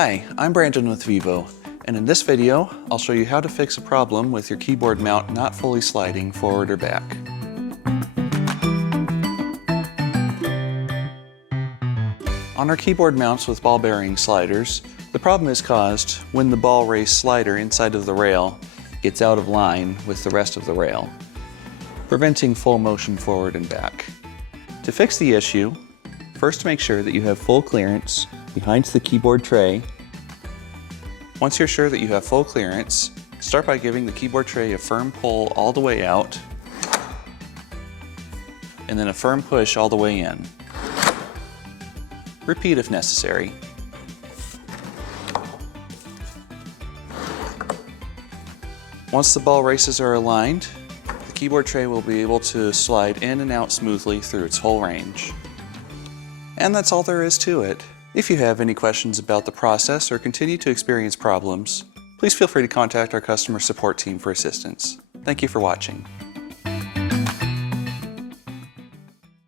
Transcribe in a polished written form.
Hi, I'm Brandon with Vivo, and in this video, I'll show you how to fix a problem with your keyboard mount not fully sliding forward or back. On our keyboard mounts with ball bearing sliders, the problem is caused when the ball race slider inside of the rail gets out of line with the rest of the rail, preventing full motion forward and back. To fix the issue, first make sure that you have full clearance behind the keyboard tray. Once you're sure that you have full clearance, start by giving the keyboard tray a firm pull all the way out, and then a firm push all the way in. Repeat if necessary. Once the ball races are aligned, the keyboard tray will be able to slide in and out smoothly through its whole range. And that's all there is to it. If you have any questions about the process or continue to experience problems, please feel free to contact our customer support team for assistance. Thank you for watching.